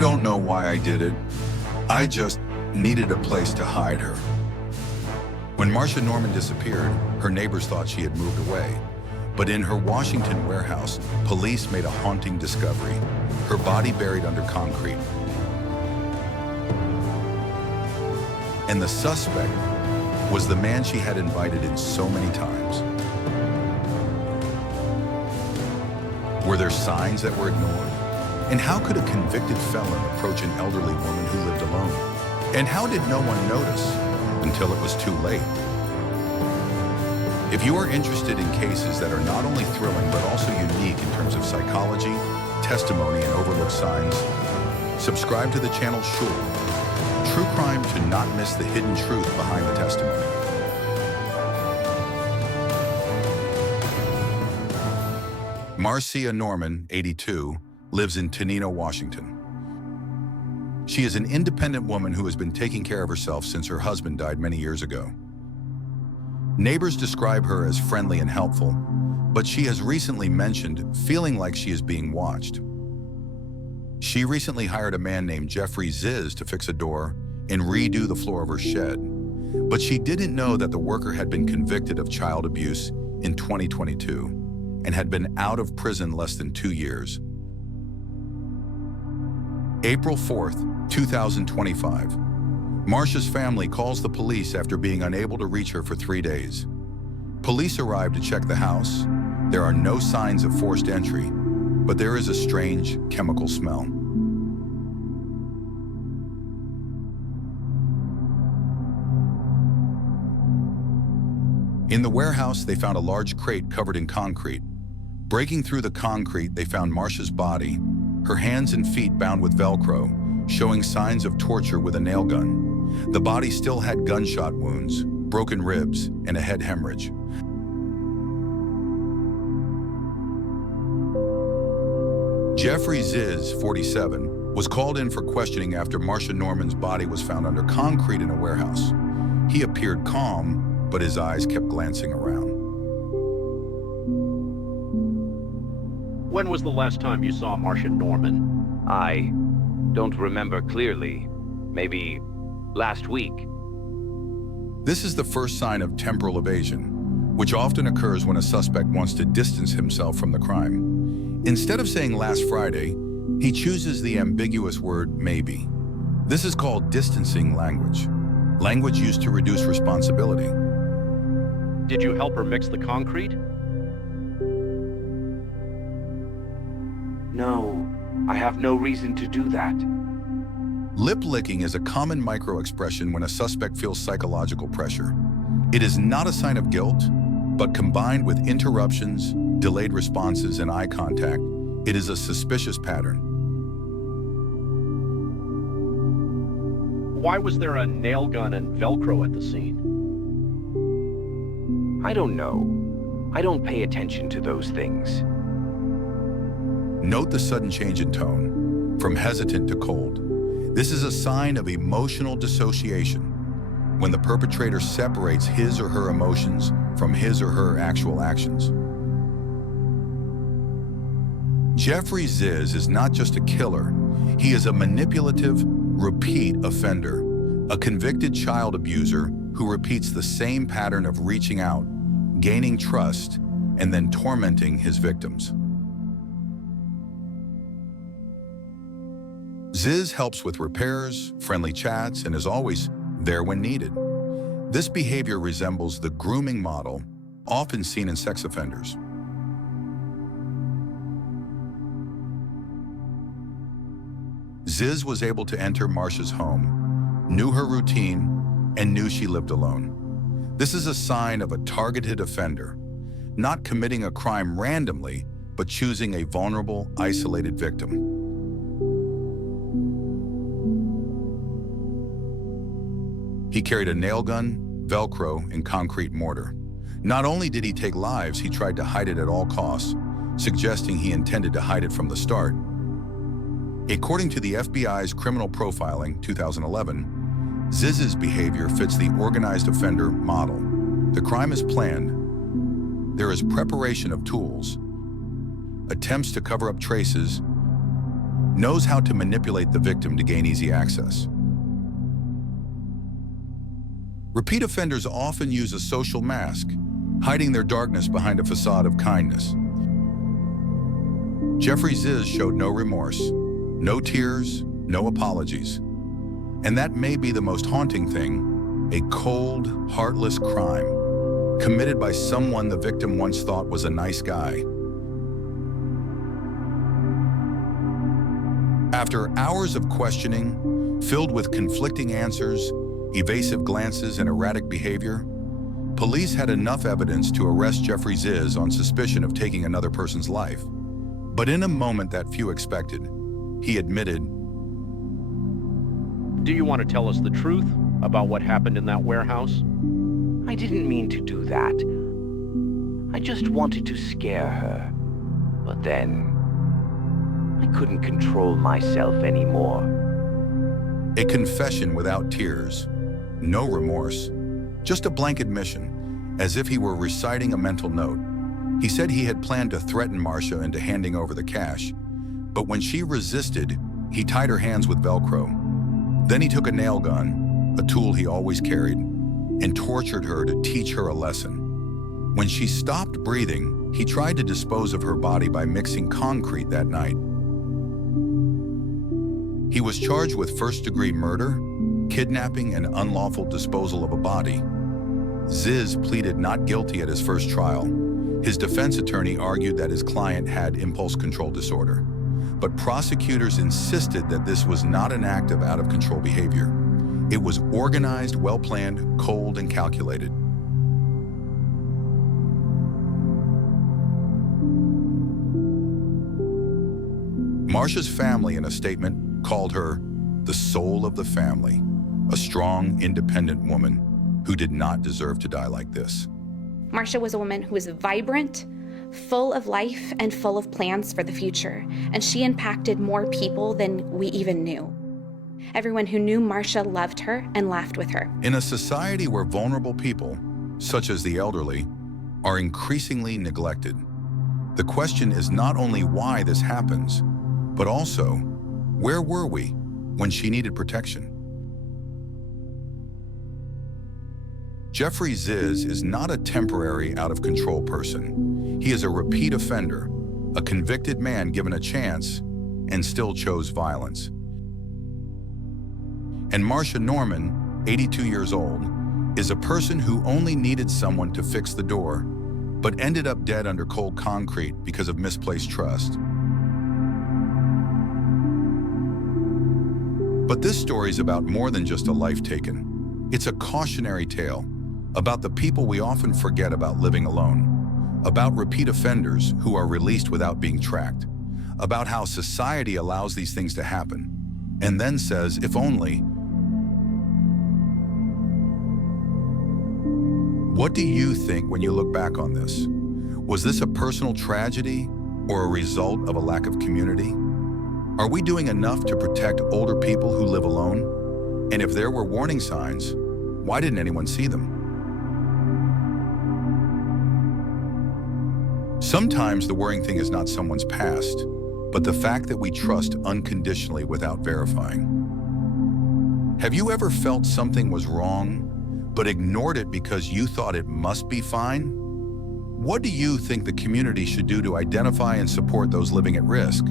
don't know why I did it. I just needed a place to hide her. When Marcia Norman disappeared, her neighbors thought she had moved away. But in her Washington warehouse, police made a haunting discovery: her body buried under concrete. And the suspect was the man she had invited in so many times. Were there signs that were ignored? And how could a convicted felon approach an elderly woman who lived alone? And how did no one notice until it was too late? If you are interested in cases that are not only thrilling but also unique in terms of psychology, testimony, and overlooked signs, subscribe to the channel Shoul. True crime to not miss the hidden truth behind the testimony. Marcia Norman, 82, lives in Tenino, Washington. She is an independent woman who has been taking care of herself since her husband died many years ago. Neighbors describe her as friendly and helpful, but she has recently mentioned feeling like she is being watched. She recently hired a man named Jeffrey Ziz to fix a door and redo the floor of her shed, but she didn't know that the worker had been convicted of child abuse in 2022 and had been out of prison less than 2 years. April 4th, 2025. Marcia's family calls the police after being unable to reach her for 3 days. Police arrive to check the house. There are no signs of forced entry, but there is a strange chemical smell. In the warehouse, they found a large crate covered in concrete. Breaking through the concrete, they found Marcia's body, her hands and feet bound with Velcro, showing signs of torture with a nail gun. The body still had gunshot wounds, broken ribs, and a head hemorrhage. Jeffrey Ziz, 47, was called in for questioning after Marcia Norman's body was found under concrete in a warehouse. He appeared calm, but his eyes kept glancing around. When was the last time you saw Marcia Norman? I don't remember clearly. Maybe last week. This is the first sign of temporal evasion, which often occurs when a suspect wants to distance himself from the crime. Instead of saying last Friday, he chooses the ambiguous word maybe. This is called distancing language, language used to reduce responsibility. Did you help her mix the concrete? No, I have no reason to do that. Lip licking is a common micro-expression when a suspect feels psychological pressure. It is not a sign of guilt, but combined with interruptions, delayed responses, and eye contact, it is a suspicious pattern. Why was there a nail gun and Velcro at the scene? I don't know. I don't pay attention to those things. Note the sudden change in tone, from hesitant to cold. This is a sign of emotional dissociation, when the perpetrator separates his or her emotions from his or her actual actions. Jeffrey Ziz is not just a killer, he is a manipulative, repeat offender, a convicted child abuser who repeats the same pattern of reaching out, gaining trust, and then tormenting his victims. Ziz helps with repairs, friendly chats, and is always there when needed. This behavior resembles the grooming model often seen in sex offenders. Ziz was able to enter Marcia's home, knew her routine, and knew she lived alone. This is a sign of a targeted offender, not committing a crime randomly, but choosing a vulnerable, isolated victim. He carried a nail gun, Velcro, and concrete mortar. Not only did he take lives, he tried to hide it at all costs, suggesting he intended to hide it from the start. According to the FBI's Criminal Profiling 2011, Ziz's behavior fits the organized offender model. The crime is planned. There is preparation of tools, attempts to cover up traces, knows how to manipulate the victim to gain easy access. Repeat offenders often use a social mask, hiding their darkness behind a facade of kindness. Jeffrey Ziz showed no remorse, no tears, no apologies. And that may be the most haunting thing, a cold, heartless crime committed by someone the victim once thought was a nice guy. After hours of questioning, filled with conflicting answers, evasive glances, and erratic behavior, police had enough evidence to arrest Jeffrey Ziz on suspicion of taking another person's life. But in a moment that few expected, he admitted, Do you want to tell us the truth about what happened in that warehouse? I didn't mean to do that. I just wanted to scare her. But then, I couldn't control myself anymore. a confession without tears, no remorse, just a blank admission, as if he were reciting a mental note. He said he had planned to threaten Marcia into handing over the cash, but when she resisted, he tied her hands with Velcro. Then he took a nail gun, a tool he always carried, and tortured her to teach her a lesson. When she stopped breathing, he tried to dispose of her body by mixing concrete that night. He was charged with first-degree murder, kidnapping, and unlawful disposal of a body. Ziz pleaded not guilty at his first trial. His defense attorney argued that his client had impulse control disorder, but prosecutors insisted that this was not an act of out-of-control behavior. It was organized, well-planned, cold, and calculated. Marcia's family, in a statement, called her the soul of the family, a strong, independent woman who did not deserve to die like this. Marcia was a woman who was vibrant, full of life, and full of plans for the future, and she impacted more people than we even knew. Everyone who knew Marcia loved her and laughed with her. In a society where vulnerable people, such as the elderly, are increasingly neglected, the question is not only why this happens, but also, where were we when she needed protection? Jeffrey Ziz is not a temporary, out-of-control person. He is a repeat offender, a convicted man given a chance and still chose violence. And Marcia Norman, 82 years old, is a person who only needed someone to fix the door, but ended up dead under cold concrete because of misplaced trust. But this story is about more than just a life taken. It's a cautionary tale about the people we often forget about living alone, about repeat offenders who are released without being tracked, about how society allows these things to happen, and then says, if only. What do you think when you look back on this? Was this a personal tragedy or a result of a lack of community? Are we doing enough to protect older people who live alone? And if there were warning signs, why didn't anyone see them? Sometimes the worrying thing is not someone's past, but the fact that we trust unconditionally without verifying. Have you ever felt something was wrong, but ignored it because you thought it must be fine? What do you think the community should do to identify and support those living at risk?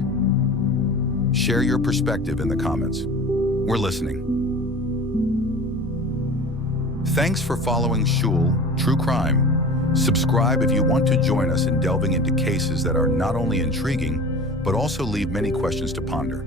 Share your perspective in the comments. We're listening. Thanks for following Shoul True Crime. Subscribe if you want to join us in delving into cases that are not only intriguing, but also leave many questions to ponder.